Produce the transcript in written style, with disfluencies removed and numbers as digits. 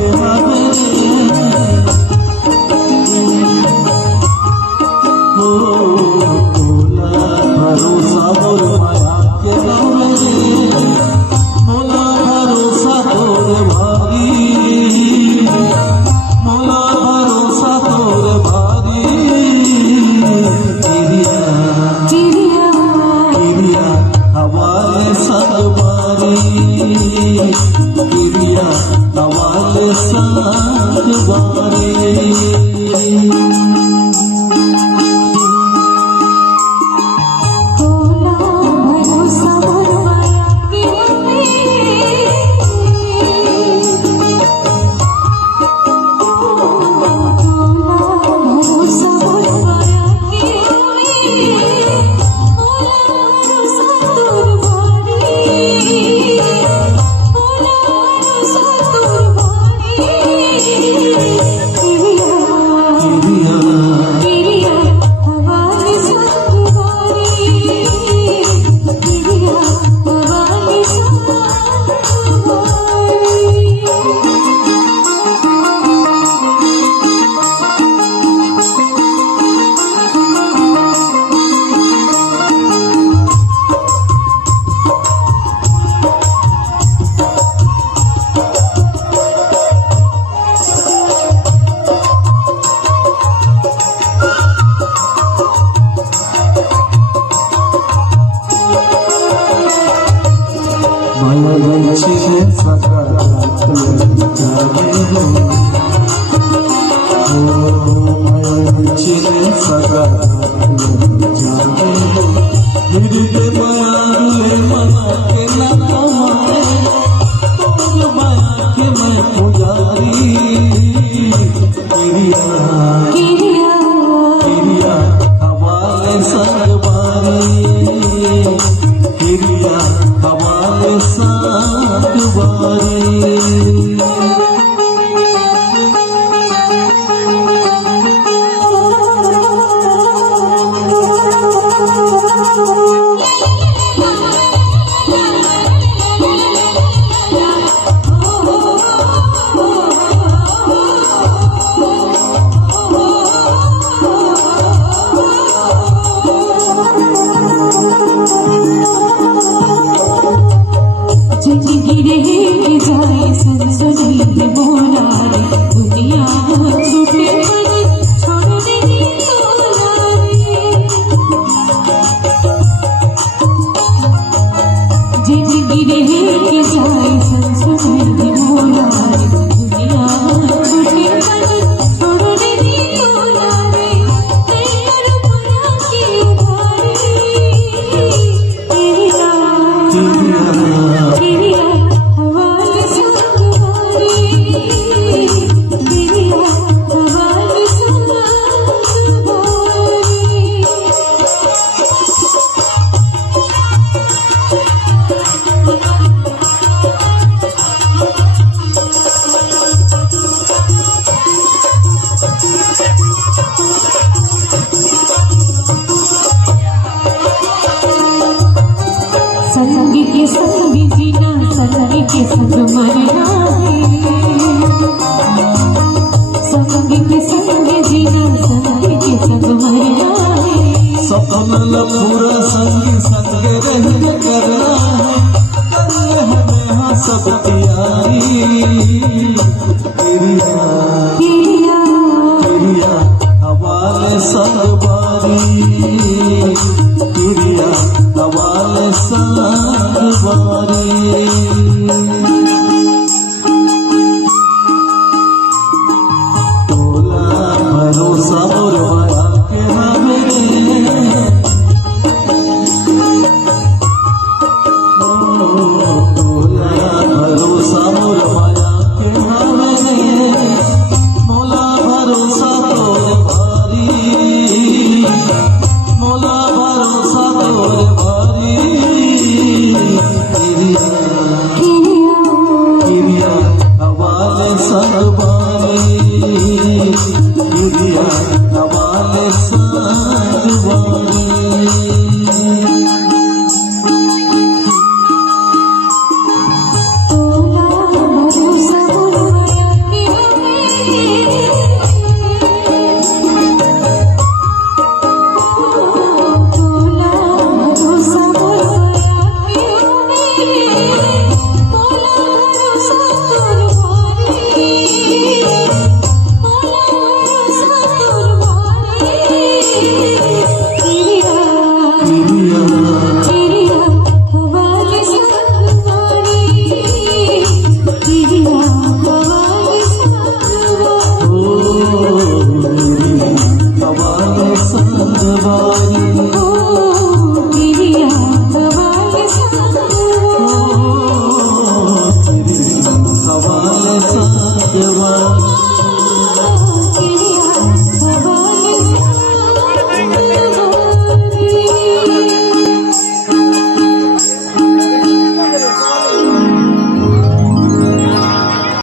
के हवे ओ तोला भरोसा मोर माया के हवे मोला भरोसा तोर भारी मोला भरोसा तोर भारी चिड़िया हवाले सतवारी चिड़िया हवाले सतवारी माया बंशी है सका जागे हो माया बंशी है सका जागे हो मेरी के माया ले मना के ना कमाए तो माया के मैं पुजारी चिड़िया हवाले सतवारी चिड़िया हवाले सतवारी गिरे जाए सुनसुनी बोला रे दुनिया छूटे छोड़ दे तोला रे जिंदगी रह जाए सुनसुनी बोला रे दुनिया छूटे छोड़ दे तोला रे तेरा रुपया की भारी संगी के संग जीना संगी के संग मरना संगी के संग जीना संगी के संग मरना सपन पूरा संगी संग रह करना है हमें हाँ सब तैयारी चिड़िया हवाले सतवारी चिड़िया हवाले सतवारी तोला भरोसा मोर माया के हवे तोला भरोसा मोर माया के हवे संग बारी